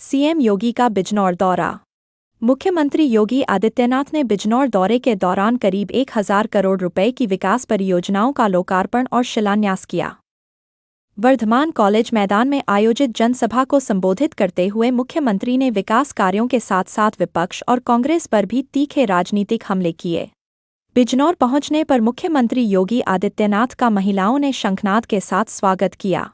CM योगी का बिजनौर दौरा। मुख्यमंत्री योगी आदित्यनाथ ने बिजनौर दौरे के दौरान करीब 1000 करोड़ रुपए की विकास परियोजनाओं का लोकार्पण और शिलान्यास किया। वर्धमान कॉलेज मैदान में आयोजित जनसभा को संबोधित करते हुए मुख्यमंत्री ने विकास कार्यों के साथ साथ विपक्ष और कांग्रेस पर भी तीखे राजनीतिक हमले किए। बिजनौर पहुंचने पर मुख्यमंत्री योगी आदित्यनाथ का महिलाओं ने शंखनाद के साथ स्वागत किया।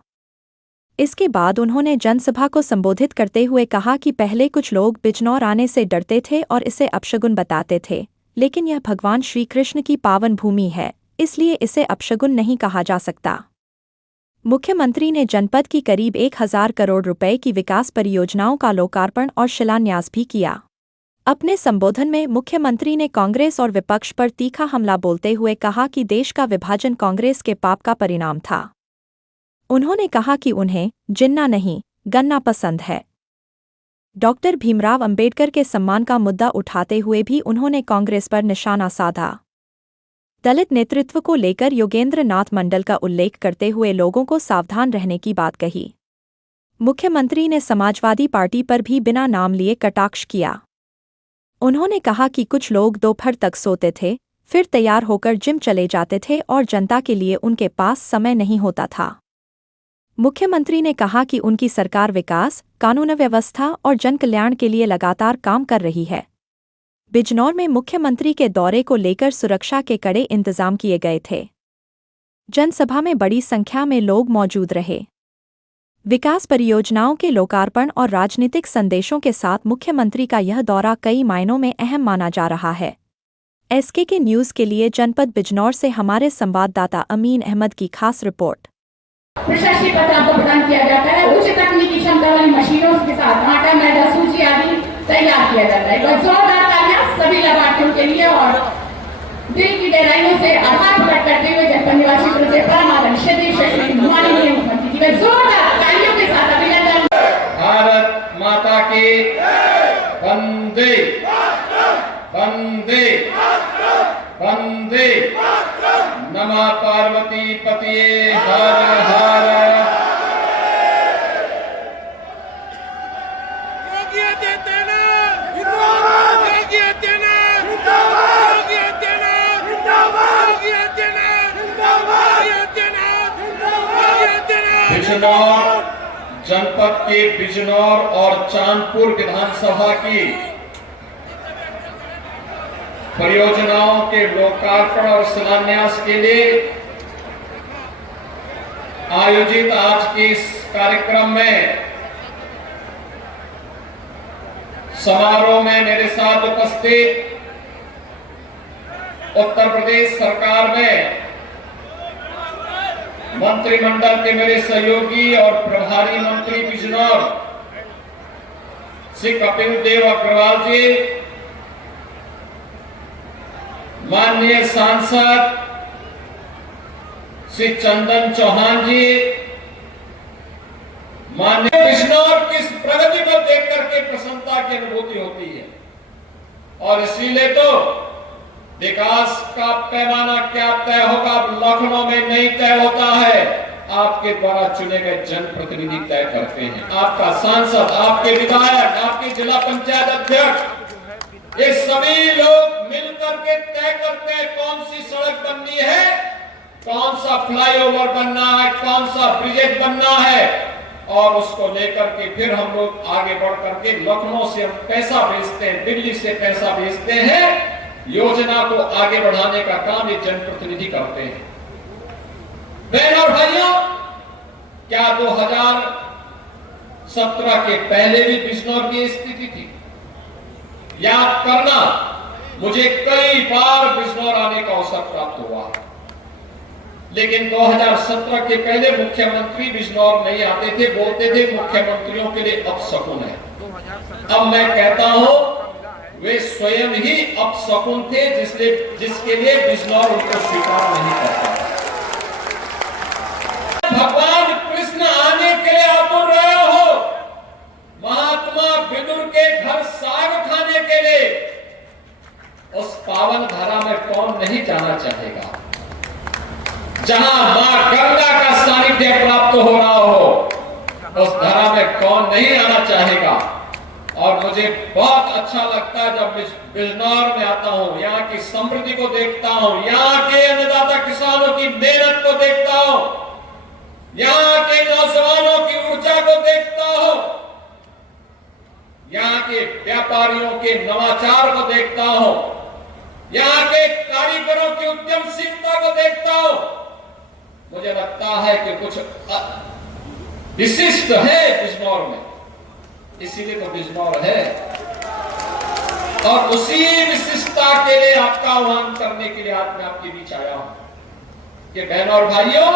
इसके बाद उन्होंने जनसभा को संबोधित करते हुए कहा कि पहले कुछ लोग बिजनौर आने से डरते थे और इसे अपशगुन बताते थे, लेकिन यह भगवान श्री कृष्ण की पावन भूमि है, इसलिए इसे अपशगुन नहीं कहा जा सकता। मुख्यमंत्री ने जनपद की करीब 1000 करोड़ रुपए की विकास परियोजनाओं का लोकार्पण और शिलान्यास भी किया। अपने संबोधन में मुख्यमंत्री ने कांग्रेस और विपक्ष पर तीखा हमला बोलते हुए कहा कि देश का विभाजन कांग्रेस के पाप का परिणाम था। उन्होंने कहा कि उन्हें जिन्ना नहीं, गन्ना पसंद है। डॉक्टर भीमराव अंबेडकर के सम्मान का मुद्दा उठाते हुए भी उन्होंने कांग्रेस पर निशाना साधा। दलित नेतृत्व को लेकर योगेंद्र नाथ मंडल का उल्लेख करते हुए लोगों को सावधान रहने की बात कही। मुख्यमंत्री ने समाजवादी पार्टी पर भी बिना नाम लिए कटाक्ष किया। उन्होंने कहा कि कुछ लोग दोपहर तक सोते थे, फिर तैयार होकर जिम चले जाते थे और जनता के लिए उनके पास समय नहीं होता था। मुख्यमंत्री ने कहा कि उनकी सरकार विकास, कानून व्यवस्था और जनकल्याण के लिए लगातार काम कर रही है। बिजनौर में मुख्यमंत्री के दौरे को लेकर सुरक्षा के कड़े इंतजाम किए गए थे। जनसभा में बड़ी संख्या में लोग मौजूद रहे। विकास परियोजनाओं के लोकार्पण और राजनीतिक संदेशों के साथ मुख्यमंत्री का यह दौरा कई मायनों में अहम माना जा रहा है। SKK न्यूज़ के लिए जनपद बिजनौर से हमारे संवाददाता अमीन अहमद की खास रिपोर्ट। प्रशस्ति पत्र आपको प्रदान किया जाता है। उच्च तकनीकी क्षमता वाली मशीनों के साथ आटा, मैदा, सूजी आदि तैयार किया जाता है। तो जोरदार तालियां सभी लाभार्थियों के लिए और दिल की गहराइयों से आभार प्रकट करते हुए जनपद निवासी तरफ से परमानंद श्री माननीय मुख्यमंत्री जी का जोरदार तालियों के साथ अभिनंदन। भारत माता की वंदे वंदे वंदे। नमः पार्वती पतिये हर हर। योगी आदित्यनाथ जिंदाबाद, योगी आदित्यनाथ जिंदाबाद, योगी आदित्यनाथ जिंदाबाद, योगी आदित्यनाथ जिंदाबाद, योगी आदित्यनाथ जिंदाबाद, योगी आदित्यनाथ। बिजनौर जनपद के बिजनौर और चांदपुर विधानसभा की परियोजनाओं के लोकार्पण और शिलान्यास के लिए आयोजित आज के इस कार्यक्रम में समारोह में मेरे साथ उपस्थित उत्तर प्रदेश सरकार में मंत्रिमंडल के मेरे सहयोगी और प्रभारी मंत्री बिजनौर श्री कपिल देव अग्रवाल जी, माननीय सांसद श्री चंदन चौहान जी, माननीय बिजनौर की प्रगति को देख करके प्रसन्नता की अनुभूति होती है। और इसीलिए तो विकास का पैमाना क्या तय होगा लखनऊ में नहीं तय होता है, आपके द्वारा चुने गए जनप्रतिनिधि तय करते हैं। आपका सांसद, आपके विधायक, आपके जिला पंचायत अध्यक्ष, ये सभी लोग मिलकर के तय करते हैं कौन सी सड़क बननी है, कौन सा फ्लाईओवर बनना है, कौन सा ब्रिज बनना है, और उसको लेकर के फिर हम लोग आगे बढ़ करके लखनऊ से हम पैसा भेजते हैं, दिल्ली से पैसा भेजते हैं, योजना को आगे बढ़ाने का काम ये जनप्रतिनिधि करते हैं। बहनों और भाइयों, क्या 2017 के पहले भी बिजनौर की स्थिति थी? याद करना, मुझे कई बार बिजनौर आने का अवसर प्राप्त हुआ, लेकिन 2017 के पहले मुख्यमंत्री बिजनौर नहीं आते थे, बोलते थे मुख्यमंत्रियों के लिए अपशकुन है। अब मैं कहता हूं वे स्वयं ही अपशकुन थे, जिसके लिए बिजनौर उनको स्वीकार नहीं करता। भगवान कृष्ण आने के लिए आतुर रहे हो, महात्मा विदुर के घर साग खाने के लिए, उस पावन धारा में कौन नहीं जाना चाहेगा, जहां मां गंगा का सानिध्य प्राप्त हो रहा हो, उस उस धारा में कौन नहीं आना चाहेगा। और मुझे बहुत अच्छा लगता है जब बिजनौर में आता हूं, यहाँ की समृद्धि को देखता हूं, यहाँ के अन्नदाता किसानों की मेहनत को देखता हूं, यहाँ के नौजवानों की ऊर्जा को देखता हूं, यहाँ के व्यापारियों के नवाचार को देखता हूं, यहाँ के कारीगरों की उद्यमशीलता को देखता हूं। मुझे लगता है कि कुछ विशिष्ट है बिजनौर में, इसीलिए तो बिजनौर है। और उसी विशिष्टता के लिए आपका आह्वान करने के लिए आज मैं आपके बीच आया हूं कि बहनों और भाइयों,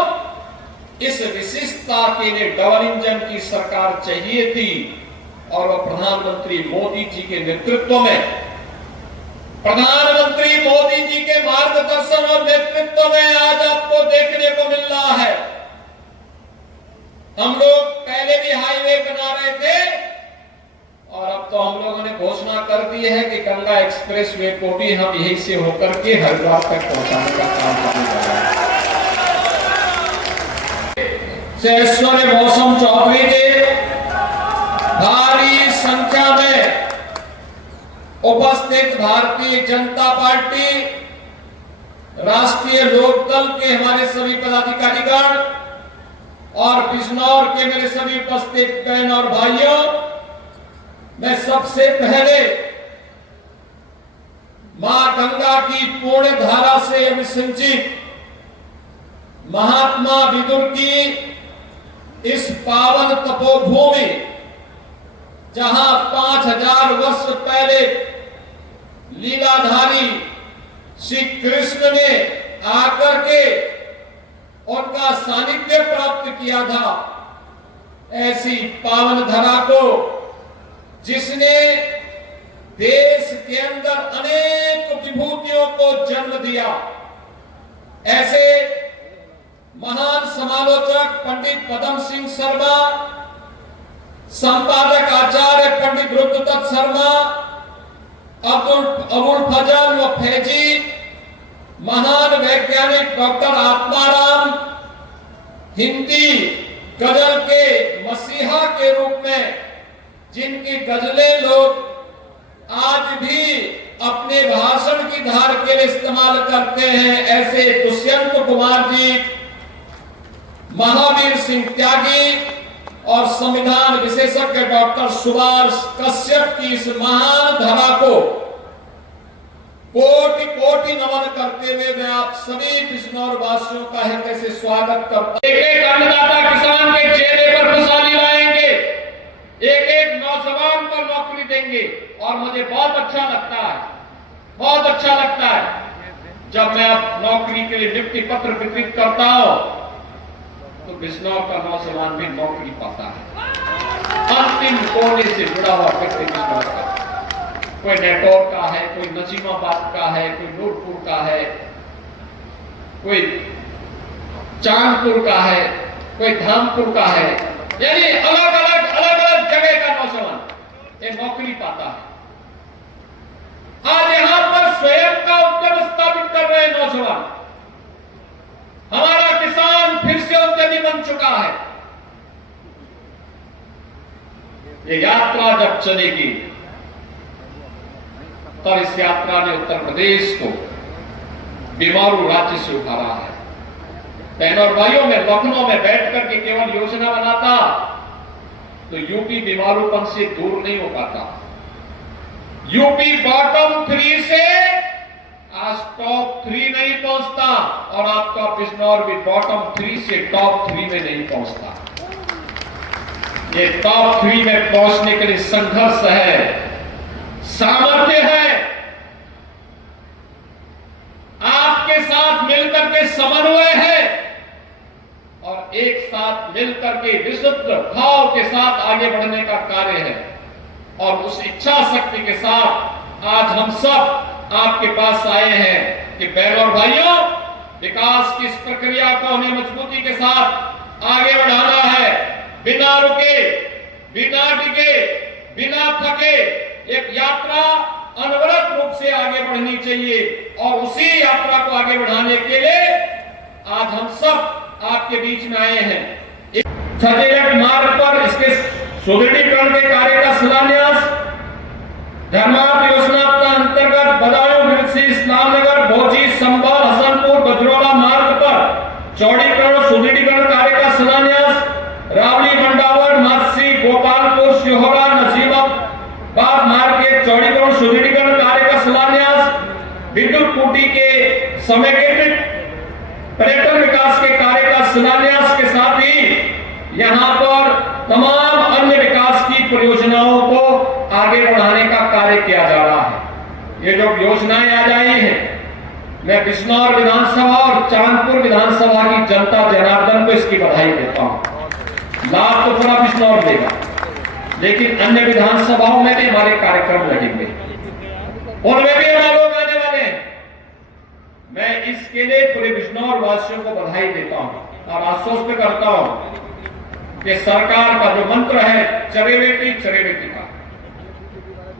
इस विशिष्टता के लिए डबल इंजन की सरकार चाहिए थी और वह प्रधानमंत्री मोदी जी के नेतृत्व में, प्रधानमंत्री मोदी जी के मार्गदर्शन और नेतृत्व में आज आपको देखने को मिल रहा है। हम लोग पहले भी हाईवे बना रहे थे और अब तो हम लोगों ने घोषणा कर दी है कि गंगा एक्सप्रेसवे को भी हम यहीं से होकर के हरिद्वार तक पहुंचाने का काम करने जा रहे हैं। ऐश्वर्य मौसम चौधरी जी भारी संख्या में उपस्थित भारतीय जनता पार्टी, राष्ट्रीय लोकदल के हमारे सभी पदाधिकारीगण और बिजनौर के मेरे सभी उपस्थित बहन और भाइयों, मैं सबसे पहले मां गंगा की पूर्ण धारा से अभिसिंचित महात्मा विदुर की इस पावन तपोभूमि, जहां 5000 वर्ष पहले लीलाधारी श्री कृष्ण ने आकर के उनका सानिध्य प्राप्त किया था, ऐसी पावन धरा को जिसने देश के अंदर अनेक विभूतियों को जन्म दिया, ऐसे महान समालोचक पंडित पदम सिंह शर्मा, संपादक आचार्य पंडित रुद्रदत्त शर्मा, अबुल फजल व फैजी, महान वैज्ञानिक डॉक्टर आत्माराम, हिंदी गजल के मसीहा के रूप में जिनकी गजलें लोग आज भी अपने भाषण की धार के लिए इस्तेमाल करते हैं, ऐसे दुष्यंत कुमार जी, महावीर सिंह त्यागी और संविधान विशेषज्ञ डॉक्टर सुभाष कश्यप की इस महान धरा को कोटि कोटि नमन करते हुए मैं आप सभी बिजनौर वासियों का हृदय से स्वागत करता हूं। एक एक अन्नदाता किसान के चेहरे पर खुशहाली लाएंगे, एक एक नौजवान को नौकरी देंगे। और मुझे बहुत अच्छा लगता है, बहुत अच्छा लगता है जब मैं अब नौकरी के लिए नियुक्ति पत्र वितरित करता हूं तो बिजनौर का नौजवान भी नौकरी पाता है। अंतिम कोने से जुड़ा हुआ व्यक्ति बिजनौर का, कोई नेटौर का है, कोई नजीमाबाद का है, कोई नूरपुर का है, कोई चांदपुर का है, कोई धामपुर का है, यानी अलग अलग जगह का नौजवान ये नौकरी पाता है। आज यहां पर स्वयं का उद्यम स्थापित कर रहे नौजवान, हमारा किसान फिर से उद्यमी बन चुका है। ये यात्रा जब चलेगी तब इस यात्रा ने उत्तर प्रदेश को बीमारू राज्य से उभारा है। बहनों और भाइयों, मैं लखनऊ में बैठ करके केवल योजना बनाता तो यूपी बीमारूपन से दूर नहीं हो पाता। यूपी बॉटम 3 से आज टॉप 3 नहीं पहुंचता और आपका बिजनौर भी बॉटम 3 से टॉप 3 में नहीं पहुंचता। ये टॉप 3 में पहुंचने के लिए संघर्ष है, सामर्थ्य है, आपके साथ मिलकर के समन्वय है और एक साथ मिलकर के विशुद्ध भाव के साथ आगे बढ़ने का कार्य है। और उस इच्छा शक्ति के साथ आज हम सब आपके पास आए हैं कि बहनों और भाइयों, विकास की इस प्रक्रिया को हमें मजबूती के साथ आगे बढ़ाना है, बिना रुके, बिना डिगे, बिना थके। एक यात्रा अनवरत रूप से आगे बढ़नी चाहिए और उसी यात्रा को आगे बढ़ाने के लिए आज हम सब आपके बीच में आए हैं। छत्तीसगढ़ मार्ग पर इसके सुदृढ़ीकरण के कार्य का शिलान्यास, धर्मार्थ योजना के अंतर्गत बदायूं, मिर्सी, इस्लामनगर, भोजी, संभल, हसनपुर, गजरौला मार्ग पर चौड़ीकरण सुदृढ़ीकरण कार्य का शिलान्यास, रावली, मंडावर, मासी, गोपालपुर, सिहोरा, नजीबाबाद मार्ग के चौड़ीकरण सुदृढ़ीकरण कार्य का शिलान्यास, विद्युत कुटी के समेकित पर्यटन विकास के कार्य का शिलान्यास के साथ ही यहां पर तमाम अन्य विकास की परियोजनाओं को आगे बढ़ाने का कार्य किया जा रहा है। ये जो योजनाएं आ जाई हैं, मैं बिजनौर विधानसभा और चांदपुर विधानसभा की जनता जनार्दन को इसकी बधाई देता हूं। लाभ तो पूरा बिजनौर देगा, लेकिन अन्य विधानसभाओं में भी हमारे कार्यक्रम लगेंगे, उनमें भी हमारे लोग आने वाले हैं। मैं इसके लिए पूरे बिजनौर वासियों को बधाई देता हूं और आश्वस्त करता हूं कि सरकार का जो मंत्र है चरे बेटी का,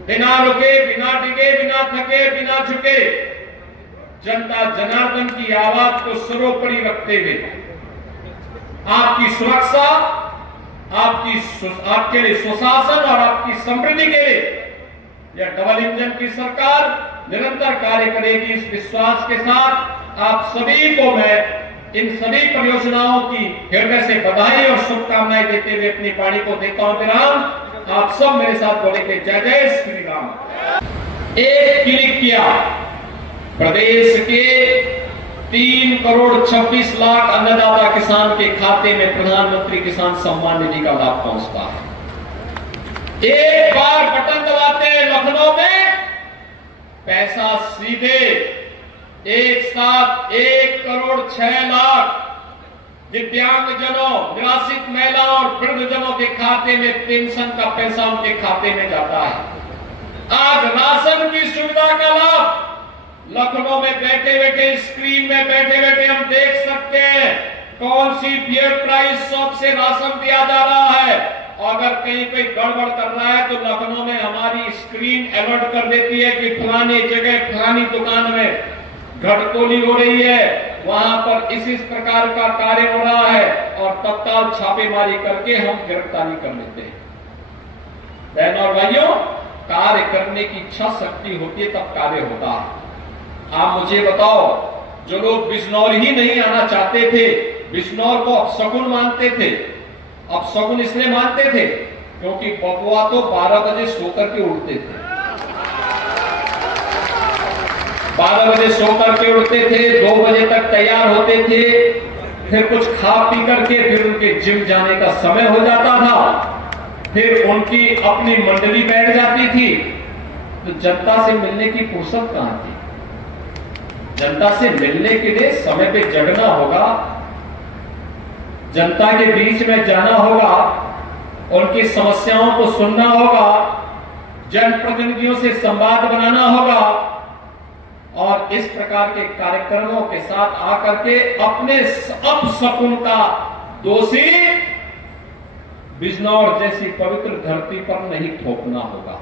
बिना रुके, बिना टिके, बिना थके, बिना झुके, जनता जनार्दन की आवाज को सर्वोपरि रखते हुए आपकी सुरक्षा, आपके लिए सुशासन और आपकी समृद्धि के लिए यह डबल इंजन की सरकार निरंतर कार्य करेगी। इस विश्वास के साथ आप सभी को मैं इन सभी परियोजनाओं की हृदय से बधाई और शुभकामनाएं देते हुए अपनी वाणी को देता हूं विराम। आप सब मेरे साथ बोलेंगे जय जय श्री राम। एक क्लिक किया, प्रदेश के 3,26,00,000 अन्नदाता किसान के खाते में प्रधानमंत्री किसान सम्मान निधि का लाभ पहुंचता है। एक बार बटन दबाते हैं लखनऊ में, पैसा सीधे एक साथ 1,06,00,000 दिव्यांगजनों, निराश्रित महिलाओं और वृद्धजनों के खाते में पेंशन का पैसा उनके खाते में जाता है। आज राशन की सुविधा का लाभ लखनऊ में बैठे बैठे, स्क्रीन में बैठे बैठे हम देख सकते हैं कौन सी फेयर प्राइस शॉप से राशन दिया जा रहा है। अगर कहीं कोई गड़बड़ कर रहा है तो लखनऊ में हमारी स्क्रीन अलर्ट कर देती है कि फलानी जगह, फलानी दुकान में घटतोली हो रही है, वहां पर इस प्रकार का कार्य हो रहा है, और तत्काल छापेमारी करके हम गिरफ्तारी कर लेते हैं। बहनों और भाइयों, कार्य करने की इच्छा शक्ति होती है तब कार्य होता है। आप मुझे बताओ, जो लोग बिजनौर ही नहीं आना चाहते थे, बिजनौर को अपशकुन मानते थे, अपशकुन इसलिए मानते थे क्योंकि बबुआ तो 12 बजे सोकर के उठते थे, 12 बजे सोकर के उठते थे, 2 बजे तक तैयार होते थे, फिर कुछ खा पी करके फिर उनके जिम जाने का समय हो जाता था, फिर उनकी अपनी मंडली बैठ जाती थी। तो जनता से मिलने की फुर्सत कहां थी? जनता से मिलने के लिए समय पे जगना होगा, जनता के बीच में जाना होगा, उनकी समस्याओं को सुनना होगा, जनप्रतिनिधियों से संवाद बनाना होगा, और इस प्रकार के कार्यक्रमों के साथ आकर के अपने अपशकुन का दोषी बिजनौर जैसी पवित्र धरती पर नहीं थोपना होगा,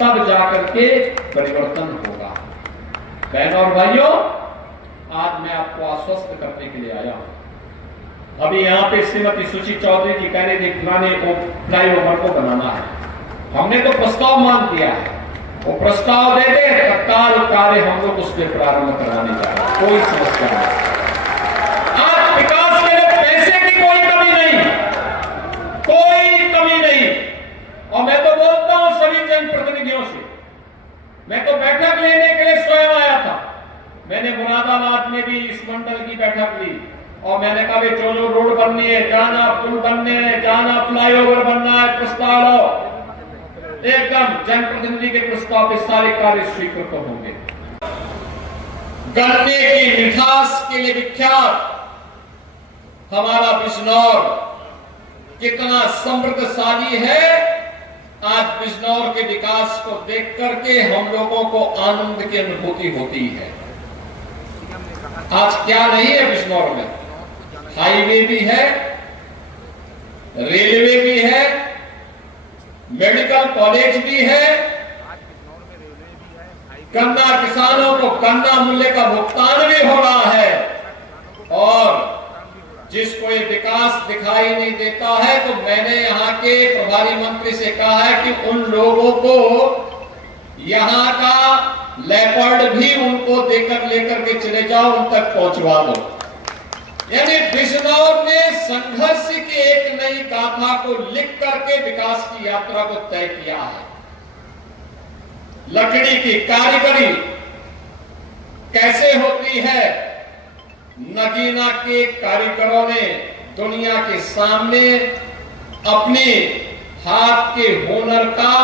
तब जाकर के परिवर्तन होगा। बहनों और भाइयों, आज मैं आपको आश्वस्त करने के लिए आया हूं। अभी यहाँ पे श्रीमती सुची चौधरी जी कह रहे थे पुराने फ्लाईओवर को बनाना है, हमने तो प्रस्ताव मांग दिया है, वो प्रस्ताव दे दे, तत्काल कार्य हम लोग उस पर प्रारंभ कराने जा रहे हैं, कोई समस्या नहीं। आज विकास के लिए पैसे की कोई कमी नहीं, कोई कमी नहीं। और मैं तो बोलता हूं सभी जनप्रतिनिधियों से, मैं तो बैठक लेने के लिए स्वयं आया था, मैंने मुरादाबाद में भी इस मंडल की बैठक ली, और मैंने कहा जो रोड बननी है, जाना पुल बनने हैं, जाना फ्लाईओवर बनना है, प्रस्ताव लो, एकदम जनप्रतिनिधि के प्रस्ताव पे सारे कार्य स्वीकृत होंगे। गन्ने की मिठास के लिए विख्यात हमारा बिजनौर कितना समृद्धशाली है। आज बिजनौर के विकास को देख करके हम लोगों को आनंद की अनुभूति होती है। आज क्या नहीं है बिजनौर में? हाईवे भी है, रेलवे भी है, मेडिकल कॉलेज भी है, गन्ना किसानों को गन्ना मूल्य का भुगतान भी हो रहा है, और जिसको ये विकास दिखाई नहीं देता है, तो मैंने यहाँ के प्रभारी मंत्री से कहा है कि उन लोगों को यहाँ का लेपर्ड भी उनको देकर लेकर के चले जाओ, उन तक पहुंचवा दो। यानी बिजनौर ने संघर्ष की एक नई गाथा को लिख करके विकास की यात्रा को तय किया है। लकड़ी की कारीगरी कैसे होती है, नगीना के कारीगरों ने दुनिया के सामने अपने हाथ के हुनर का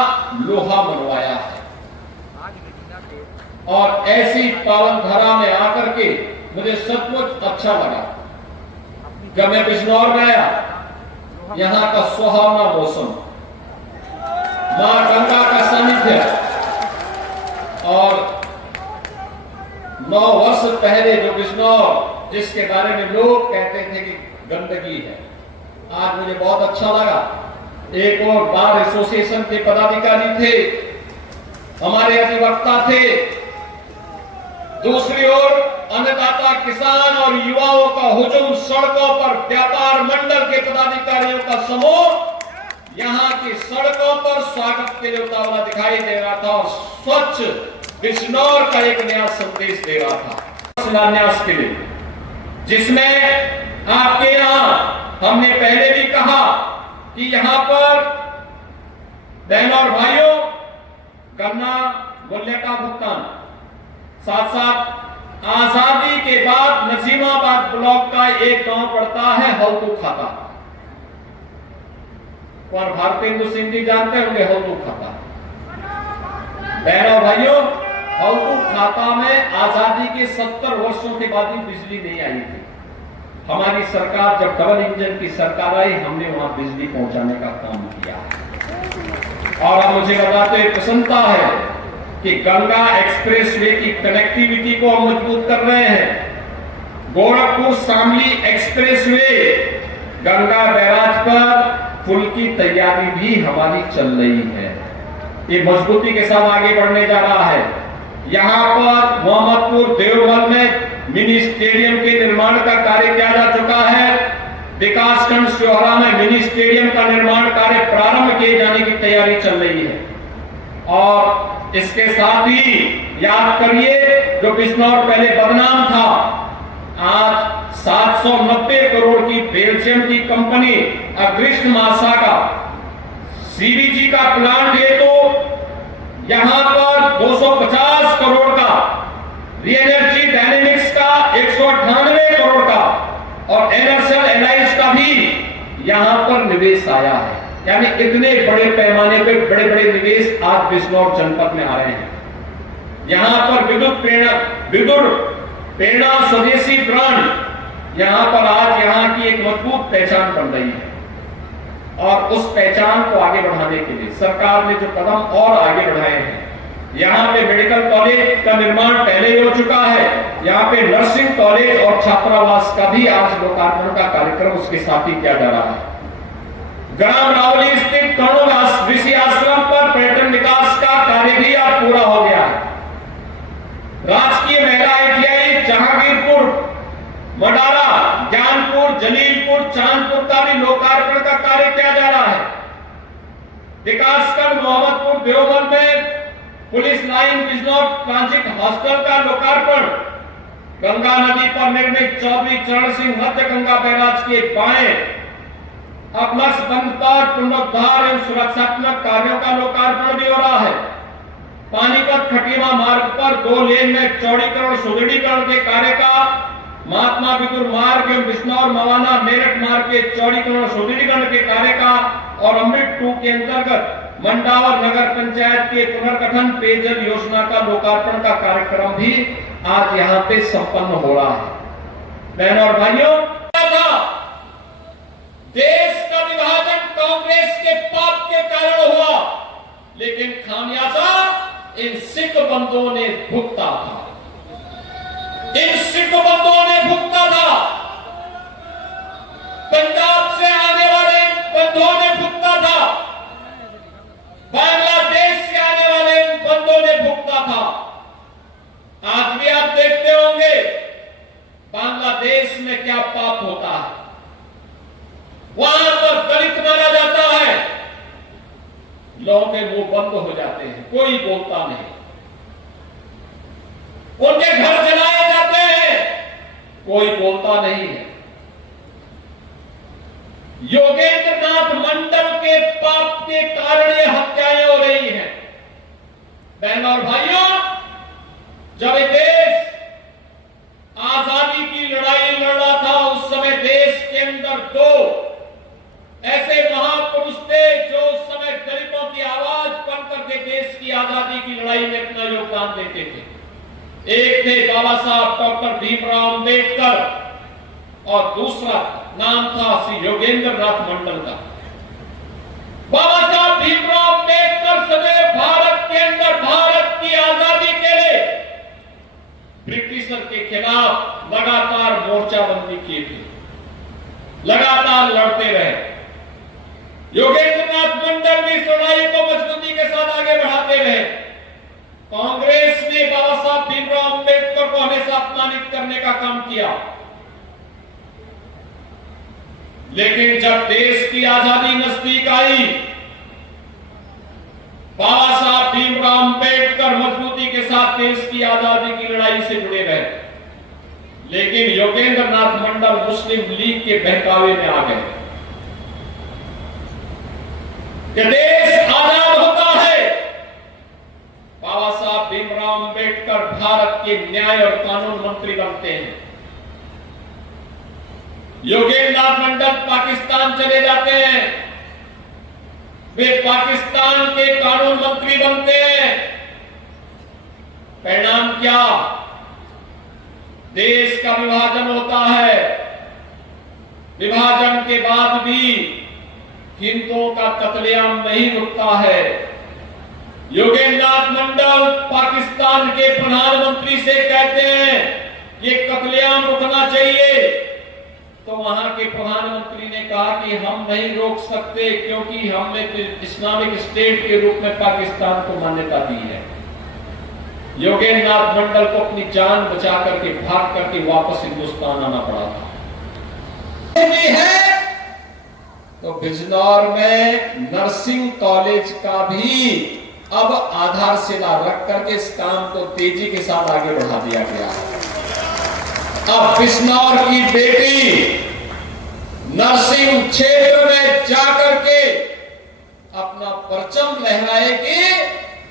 लोहा मनवाया है। और ऐसी पावन धरा में आकर के मुझे सचमुच अच्छा लगा। जब मैं बिजनौर में आया, यहां का सुहावना मौसम, मां गंगा का सानिध्य, और 9 वर्ष पहले जो बिजनौर जिसके बारे में लोग कहते थे कि गंदगी है, आज मुझे बहुत अच्छा लगा। एक और बार एसोसिएशन के पदाधिकारी थे, हमारे अधिवक्ता थे, दूसरी ओर अन्नदाता किसान और युवाओं का हुजूम, सड़कों पर व्यापार मंडल के पदाधिकारियों का समूह यहां की सड़कों पर स्वागत के लिए उतावला दिखाई दे रहा था और स्वच्छ बिजनौर का एक नया संदेश दे रहा था शिलान्यास के लिए, जिसमें आपके यहां हमने पहले भी कहा कि यहां पर बहनों और भाइयों गन्ना मूल्य का भुगतान, साथ साथ आजादी के बाद नजीमाबाद ब्लॉक का एक गांव पड़ता है हल्दू खाता। और भारतेंदु सिंह जी जानते होंगे हल्दू खाता। बहनों भाइयों, हल्दू खाता में आजादी के 70 वर्षों के बाद भी बिजली नहीं आई थी। हमारी सरकार, जब डबल इंजन की सरकार आई, हमने वहां बिजली पहुंचाने का काम किया। और अब मुझे बताते प्रसन्नता है कि गंगा एक्सप्रेसवे की कनेक्टिविटी को हम मजबूत कर रहे हैं। गोरखपुर शामली एक्सप्रेसवे गंगा बैराज पर पुल की तैयारी भी हमारी चल रही है। ये मजबूती के साथ आगे बढ़ने जा रहा है। यहां पर मोहम्मदपुर देवबंद में मिनी स्टेडियम के निर्माण का कार्य किया जा चुका है। विकासखंड सिहोरा में मिनी स्टेडियम का निर्माण कार्य प्रारंभ किए जाने की तैयारी चल रही है। और इसके साथ ही याद करिए, जो बिजनौर पहले बदनाम था, आज 790 करोड़ की बेल्जियम की कंपनी अग्रिस्ट मासा का सीबीजी का प्लांट है, तो यहां पर 250 करोड़ का, रीएनर्जी डायनेमिक्स का 198 करोड़ का और एनर्सल एलाइंस का भी यहां पर निवेश आया है। यानी इतने बड़े पैमाने पे बड़े बड़े निवेश आज बिजनौर जनपद में आ रहे हैं। यहां पर विदुर प्रेरणा स्वदेशी ब्रांड यहां पर आज यहां की एक मजबूत पहचान बन रही है। और उस पहचान को आगे बढ़ाने के लिए सरकार ने जो कदम और आगे बढ़ाए हैं, यहां पे मेडिकल कॉलेज का निर्माण पहले हो चुका है, यहां पे नर्सिंग कॉलेज और छात्रावास का भी आज लोकार्पण का कार्यक्रम उसके साथ ही किया जा रहा है। ग्राम रावली स्थित कर्णदास ऋषि आश्रम पर पर्यटन विकास का कार्य भी अब पूरा हो गया है। राजकीय महिला ITI जहांगीरपुर, मडारा, ज्ञानपुर, जलीलपुर, चांदपुर का भी लोकार्पण का कार्य किया जा रहा है। विकासखंड मोहम्मदपुर देवबंद में police line Bijnor transit hostel का लोकार्पण, गंगा नदी पर निर्मित चौधरी चरण सिंह मध्य गंगा बैराज के बाएं अपलक्ष बंद पर पुनरुद्धार एवं सुरक्षात्मक कार्यों का लोकार्पण भी हो रहा है। पानीपत खटीमा मार्ग पर 2 लेन में चौड़ीकरण सुदृढ़ीकरण के कार्य का, महात्मा विदुर मार्ग एवं बिजनौर मवाना मेरठ मार्ग के चौड़ीकरण सुदृढ़ीकरण के कार्य का और अमृत 2 के अंतर्गत मंडावर नगर पंचायत के पुनर्गठन पेयजल योजना का लोकार्पण का कार्यक्रम भी आज यहाँ पे संपन्न हो रहा है। बहनों और भाइयों, देश का विभाजन कांग्रेस के पाप के कारण हुआ, लेकिन खामियाजा इन सिख बंधुओं ने भुगता था। इन सिख बंधुओं ने भुगता था। पंजाब से आने वाले बंधुओं ने भुगता था। बांग्लादेश से आने वाले बंधुओं ने भुगता था। आज भी आप देखते होंगे बांग्लादेश में क्या पाप होता है। के मुंह बंद हो जाते हैं, कोई बोलता नहीं। उनके घर जलाए जाते हैं, कोई बोलता नहीं है। योगेंद्र नाथ मंडल के पाप के कारण ये हत्याएं हो रही हैं। बहनों और भाइयों, जब ये देश आजादी की लड़ाई लड़ रहा था, उस समय देश के अंदर दो ऐसे महापुरुष थे जो उस समय दलितों की आवाज बनकर के देश की आजादी की लड़ाई में अपना योगदान देते थे। एक थे बाबा साहब डॉक्टर भीमराव अंबेडकर और दूसरा नाम था श्री योगेंद्र नाथ मंडल का। बाबा साहब भीमराव अंबेडकर सदैव भारत के अंदर भारत की आजादी के लिए ब्रिटिशर के खिलाफ लगातार मोर्चाबंदी की थी, लगातार लड़ते रहे। योगेंद्र नाथ मंडल भी इस लड़ाई को मजबूती के साथ आगे बढ़ाते रहे। कांग्रेस ने बाबा साहब भीमराव अंबेडकर को हमेशा अपमानित करने का काम किया, लेकिन जब देश की आजादी नजदीक आई, बाबा साहब भीमराव अंबेडकर मजबूती के साथ देश की आजादी की लड़ाई से जुड़े रहे। लेकिन योगेंद्र नाथ मंडल मुस्लिम लीग के बहकावे में आ गए कि देश आजाद होता है। बाबा साहब भीमराव अंबेडकर भारत के न्याय और कानून मंत्री बनते हैं। योगेंद्र नाथ मंडल पाकिस्तान चले जाते हैं, वे पाकिस्तान के कानून मंत्री बनते हैं। परिणाम क्या? देश का विभाजन होता है। विभाजन के बाद भी हिंदुओं का कत्लेआम नहीं रुकता है। योगेंद्र नाथ मंडल पाकिस्तान के प्रधानमंत्री से कहते हैं ये कत्लेआम रुकना चाहिए, तो वहां के प्रधानमंत्री ने कहा कि हम नहीं रोक सकते क्योंकि हमने इस्लामिक स्टेट के रूप में पाकिस्तान को मान्यता दी है। योगेंद्र नाथ मंडल को अपनी जान बचा करके भाग करके वापस हिंदुस्तान आना पड़ा था। है तो बिजनौर में नर्सिंग कॉलेज का भी अब आधारशिला रख करके इस काम को तेजी के साथ आगे बढ़ा दिया गया। अब बिजनौर की बेटी नर्सिंग क्षेत्र में जाकर के अपना परचम लहराएगी।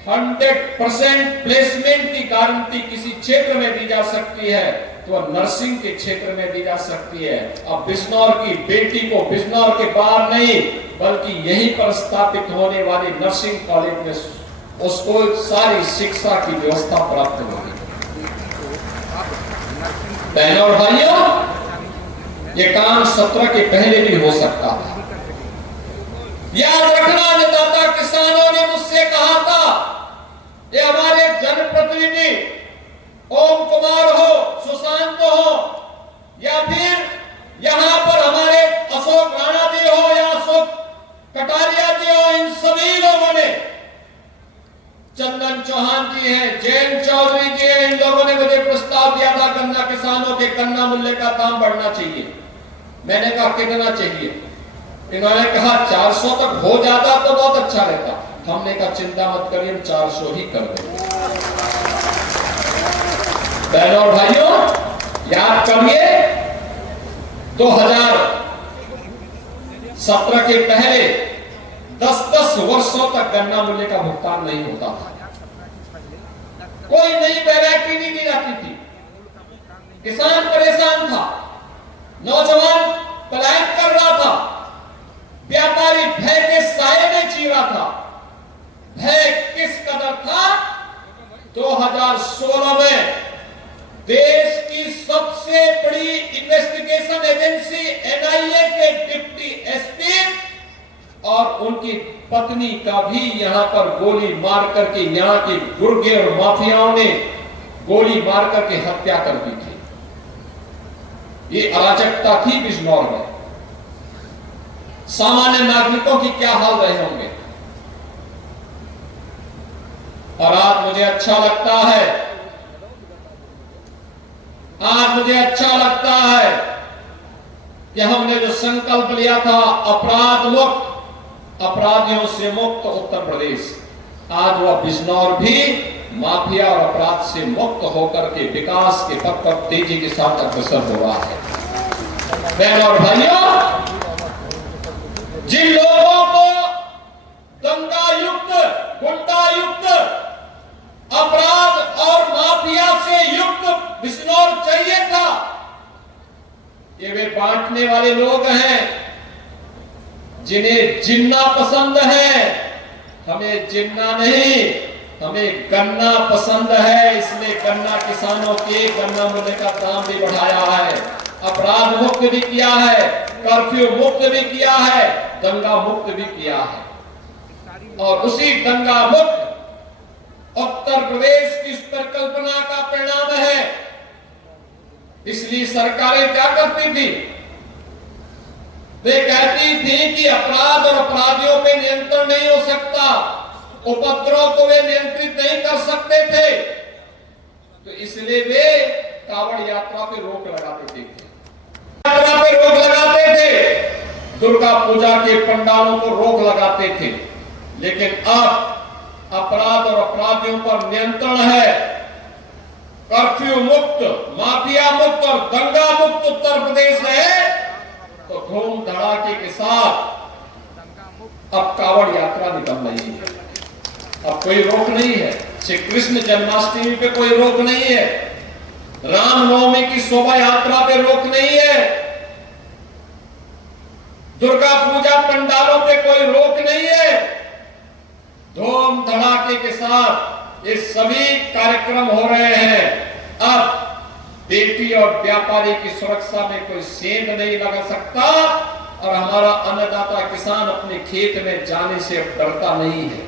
100% प्लेसमेंट की गारंटी किसी क्षेत्र में दी जा सकती है तो नर्सिंग के क्षेत्र में दी जा सकती है। अब बिजनौर की बेटी को बिजनौर के बाहर नहीं बल्कि यहीं पर स्थापित होने वाली नर्सिंग कॉलेज में उसको सारी शिक्षा की व्यवस्था प्राप्त होगी। बहनों और भाइयों, ये काम 17 के पहले भी हो सकता था। याद रखना, अन्नदाता किसानों ने मुझसे कहा था, ये हमारे जनप्रतिनिधि ओम कुमार हो, सुशांत हो, या फिर यहां पर हमारे अशोक राणा जी हो या अशोक कटारिया जी हो, इन सभी लोगों ने, चंदन चौहान जी हैं, जैन चौधरी जी हैं, इन लोगों ने मुझे प्रस्ताव दिया था गन्ना किसानों के गन्ना मूल्य का दाम बढ़ना चाहिए। मैंने कहा कितना चाहिए? इन्होंने कहा 400 तक हो जाता तो बहुत अच्छा रहता। हमने कहा चिंता मत करिए, हम 400 ही कर देंगे। बहनों और भाइयों, याद करिए 2017 के पहले 10-10 वर्षों तक गन्ना मूल्य का भुगतान नहीं होता था। कोई नई वैरायटी नहीं दी जाती थी। किसान परेशान था, नौजवान पलायन कर रहा था, व्यापारी भय के साए में जी रहा था। भय किस कदर था? 2016 में देश की सबसे बड़ी इन्वेस्टिगेशन एजेंसी NIA के डिप्टी एसपी और उनकी पत्नी का भी यहां पर गोली मार करके, यहां के गुर्गे और माफियाओं ने गोली मार करके हत्या कर दी थी। ये अराजकता थी बिजनौर में। सामान्य नागरिकों की क्या हाल रहे होंगे। और आज मुझे अच्छा लगता है, कि हमने जो संकल्प लिया था अपराध मुक्त, अपराधियों से मुक्त उत्तर प्रदेश, आज वह बिजनौर भी माफिया और अपराध से मुक्त होकर के विकास के पथ पर तेजी के साथ अग्रसर हो रहा है। बहनों और भाइयों, जिन लोगों को दंगायुक्त, गुंडायुक्त, अपराध और माफिया से युक्त बिजनौर चाहिए था, ये वे बांटने वाले लोग हैं जिन्हें जिन्ना पसंद है। हमें जिन्ना नहीं, हमें गन्ना पसंद है, इसलिए गन्ना किसानों के गन्ना मूल्य का दाम भी बढ़ाया है, अपराध मुक्त भी किया है, कर्फ्यू मुक्त भी किया है, दंगा मुक्त भी किया है। और उसी दंगा मुक्त उत्तर प्रदेश की इस परिकल्पना का परिणाम है। इसलिए सरकारें क्या करती थी? वे कहती थी कि अपराध और अपराधियों पे नियंत्रण नहीं हो सकता, उपद्रव को वे नियंत्रित नहीं कर सकते थे, तो इसलिए वे कावड़ यात्रा पे रोक लगाते थे, यात्रा पे रोक लगाते थे, दुर्गा पूजा के पंडालों को रोक लगाते थे। लेकिन अब अपराध और अपराधियों पर नियंत्रण है, कर्फ्यू मुक्त, माफिया मुक्त और दंगा मुक्त उत्तर प्रदेश है, तो धूम धड़ाके के साथ अब कावड़ यात्रा निकल रही है। अब कोई रोक नहीं है, श्री कृष्ण जन्माष्टमी पे कोई रोक नहीं है, रामनवमी की शोभा यात्रा पे रोक नहीं है, दुर्गा पूजा पंडालों पे कोई रोक नहीं है। धूम धड़ाके के साथ ये सभी कार्यक्रम हो रहे हैं। अब बेटी और व्यापारी की सुरक्षा में कोई सेंध नहीं लगा सकता और हमारा अन्नदाता किसान अपने खेत में जाने से अब डरता नहीं है।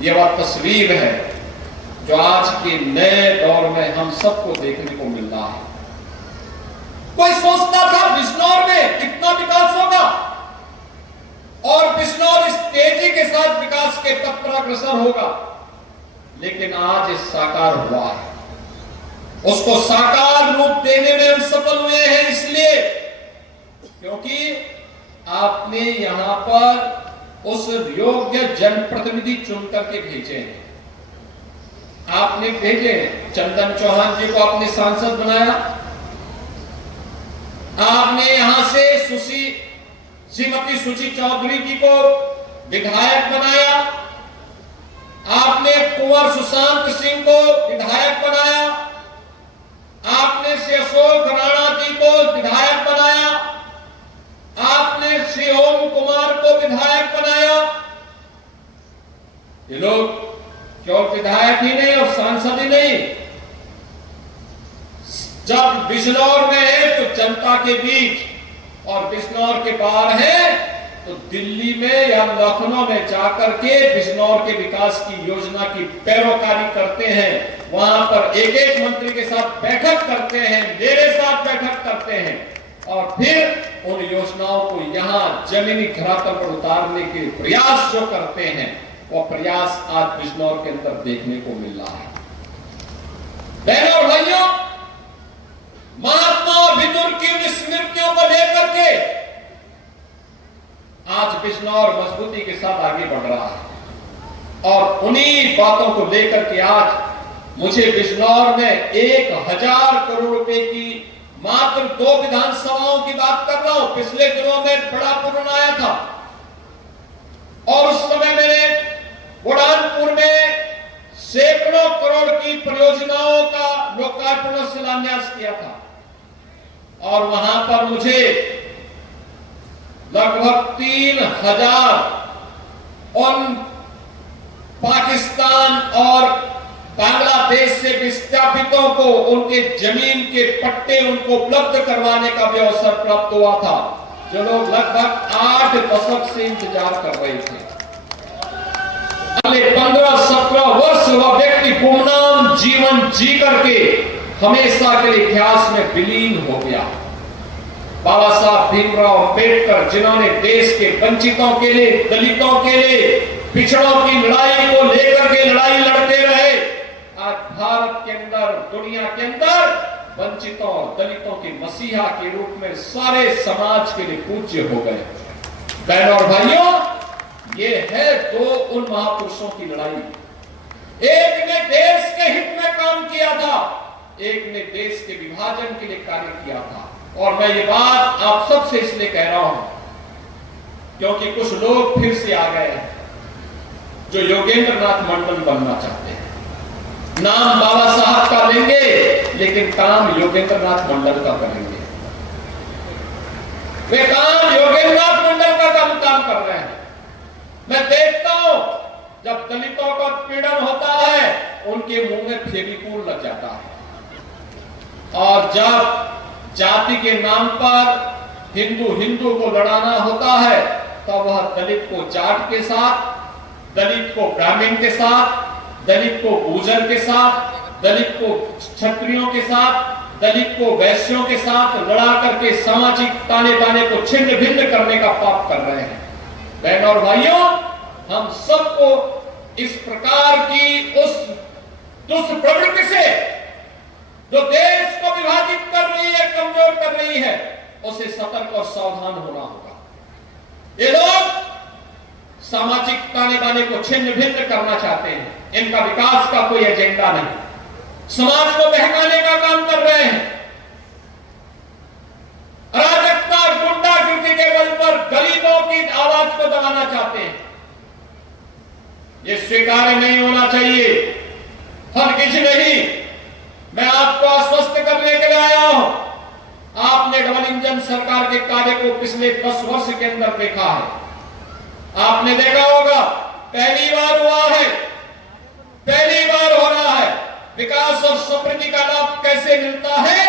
यह वह तस्वीर है जो आज के नए दौर में हम सबको देखने को मिल रहा है। कोई सोचता था बिजनौर में कितना विकास होगा और बिजनौर इस तेजी के साथ विकास के पथ पर अग्रसर होगा, लेकिन आज इस साकार हुआ है। उसको साकार रूप देने में हम सफल हुए हैं, इसलिए क्योंकि आपने यहां पर उस योग्य जनप्रतिनिधि चुन करके भेजे हैं। आपने भेजे चंदन चौहान जी को आपने सांसद बनाया, आपने यहां से श्रीमती सुशी चौधरी जी को विधायक बनाया, आपने कुंवर सुशांत सिंह को विधायक बनाया, आपने श्री अशोक राणा जी को विधायक बनाया, आपने श्री ओम कुमार को विधायक बनाया। ये लोग क्यों विधायक ही नहीं और सांसद ही नहीं, जब बिजनौर में है तो जनता के बीच और बिजनौर के बाहर है तो दिल्ली में या लखनऊ में जाकर के बिजनौर के विकास की योजना की पैरोकारी करते हैं, वहां पर एक एक मंत्री के साथ बैठक करते हैं, मेरे साथ बैठक करते हैं और फिर उन योजनाओं को यहां जमीनी धरातल पर उतारने के प्रयास जो करते हैं, वो प्रयास आज बिजनौर के अंदर देखने को मिल रहा है। बहनों और भाइयों, महात्मा विदुर की स्मृतियों को लेकर के आज बिजनौर मजबूती के साथ आगे बढ़ रहा है और उन्हीं बातों को लेकर के आज मुझे बिजनौर में 1000 करोड़ रुपए की मात्र 2 विधानसभाओं की बात कर रहा हूं। पिछले दिनों में बड़ा पूर्ण आया था और उस समय मैंने बुरहानपुर में सैकड़ों करोड़ की परियोजनाओं का लोकार्पण और शिलान्यास किया था और वहां पर मुझे लगभग 3000 उन पाकिस्तान और बांग्लादेश से विस्थापितों को उनके जमीन के पट्टे उनको उपलब्ध करवाने का भी अवसर प्राप्त हुआ था, जो लोग लगभग 8 दशक से इंतजार कर रहे थे। अगले 15-17 वर्ष वह व्यक्ति गुमनाम जीवन जी करके हमेशा के इतिहास में विलीन हो गया। बाबा साहब भीमराव अंबेडकर, जिन्होंने देश के वंचितों के लिए, दलितों के लिए, पिछड़ों की लड़ाई को लेकर के लड़ाई लड़ते रहे, आज भारत के अंदर, दुनिया के अंदर वंचितों और दलितों के मसीहा के रूप में सारे समाज के लिए पूज्य हो गए। बहनों और भाइयों, ये है दो उन महापुरुषों की लड़ाई। एक ने देश के हित में काम किया था, एक ने देश के विभाजन के लिए कार्य किया था। और मैं ये बात आप सबसे इसलिए कह रहा हूं क्योंकि कुछ लोग फिर से आ गए हैं जो योगेंद्र नाथ मंडल बनना चाहते हैं। नाम बाबा साहब का लेंगे लेकिन काम योगेंद्र नाथ मंडल का करेंगे। वे काम योगेंद्र नाथ मंडल का काम कर रहे हैं। मैं देखता हूं जब दलितों का पीड़न होता है उनके मुंह में फेविकोल लग जाता है, और जब जाति के नाम पर हिंदू को लड़ाना होता है तब वह दलित को जाट के साथ, दलित को ब्राह्मण के साथ, दलित को गुर्जर के साथ, दलित को क्षत्रियों के साथ, दलित को वैश्यों के साथ लड़ा करके सामाजिक ताने बाने को छिन्न भिन्न करने का पाप कर रहे हैं। बहन और भाइयों, हम सबको इस प्रकार की उस दुष्ट प्रवृत्ति से जो देश को विभाजित कर रही है, कमजोर कर रही है, उसे सतर्क और सावधान होना होगा। ये लोग सामाजिक ताने बाने को छिन्न भिन्न करना चाहते हैं। इनका विकास का कोई एजेंडा नहीं, समाज को बहकाने का काम कर रहे हैं। अराजकता, गुंडागर्दी के बल पर गरीबों की आवाज को दबाना चाहते हैं। ये स्वीकार्य नहीं होना चाहिए। हरगिज नहीं। मैं आपको आश्वस्त करने के लिए आया हूं। आपने डबल इंजन सरकार के कार्य को पिछले 10 वर्ष के अंदर देखा है। आपने देखा होगा पहली बार हुआ है, पहली बार हो रहा है। विकास और समृद्धि का लाभ कैसे मिलता है?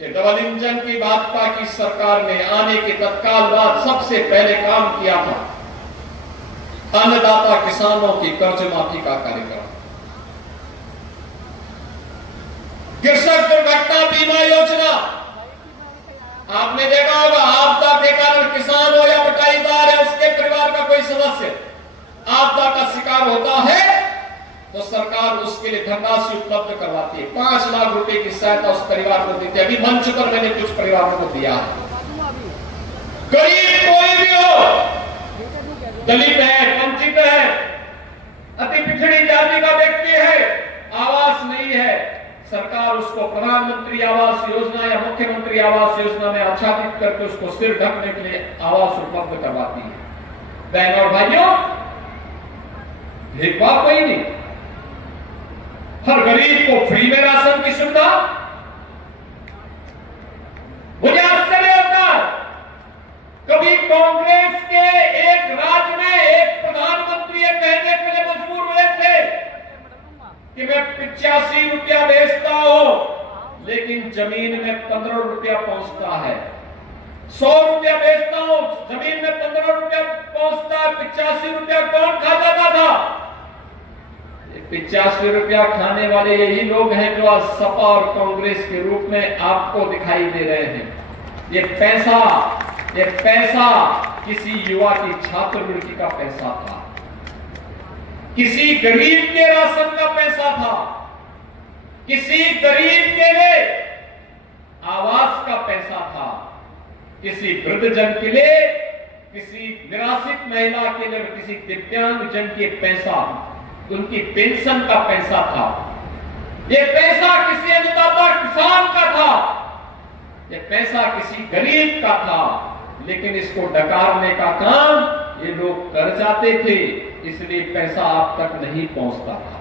ये डबल इंजन की भाजपा की सरकार ने आने के तत्काल बाद सबसे पहले काम किया था अन्नदाता किसानों की कर्ज माफी का कार्यक्रम, कृषक दुर्घटना बीमा योजना। आपने देखा होगा आपदा के कारण किसान हो या बटाईदार है, उसके परिवार का कोई सदस्य आपदा का शिकार होता है तो सरकार उसके लिए धनराशि उपलब्ध करवाती है। 5 लाख रुपए की सहायता उस परिवार को देती है। अभी मंच पर मैंने कुछ परिवारों को दिया है। गरीब कोई भी हो, दलित है, वंचित है, अति पिछड़ी जाति का व्यक्ति है, आवास नहीं है, सरकार उसको प्रधानमंत्री आवास योजना या मुख्यमंत्री आवास योजना में आच्छादित करके उसको सिर ढकने के लिए आवास उपलब्ध करवाती है। बहन और भाइयों, भेदभाव कोई नहीं। हर गरीब को फ्री में राशन की सुविधा। मुझे आश्चर्य होता है, कभी कांग्रेस के एक राज्य में एक प्रधानमंत्री ये कहने के लिए मजबूर हुए थे कि मैं 85 रुपया बेचता हूं लेकिन जमीन में 15 रुपया पहुंचता है। 100 रुपया बेचता हूं, जमीन में 15 रुपया पहुंचता है। 85 रुपया कौन खा जाता था? 85 रुपया खाने वाले यही लोग हैं जो आज सपा और कांग्रेस के रूप में आपको दिखाई दे रहे हैं। ये पैसा किसी युवा की छात्रवृत्ति का पैसा था, किसी गरीब के राशन का पैसा था, किसी गरीब के लिए आवास का पैसा था, किसी वृद्धजन के लिए, किसी निराश्रित महिला के लिए, किसी दिव्यांग जन के पैसा, उनकी पेंशन का पैसा था। ये पैसा किसी अन्नदाता किसान का था, ये पैसा किसी गरीब का था, लेकिन इसको डकारने का काम ये लोग कर जाते थे, इसलिए पैसा आप तक नहीं पहुंचता था।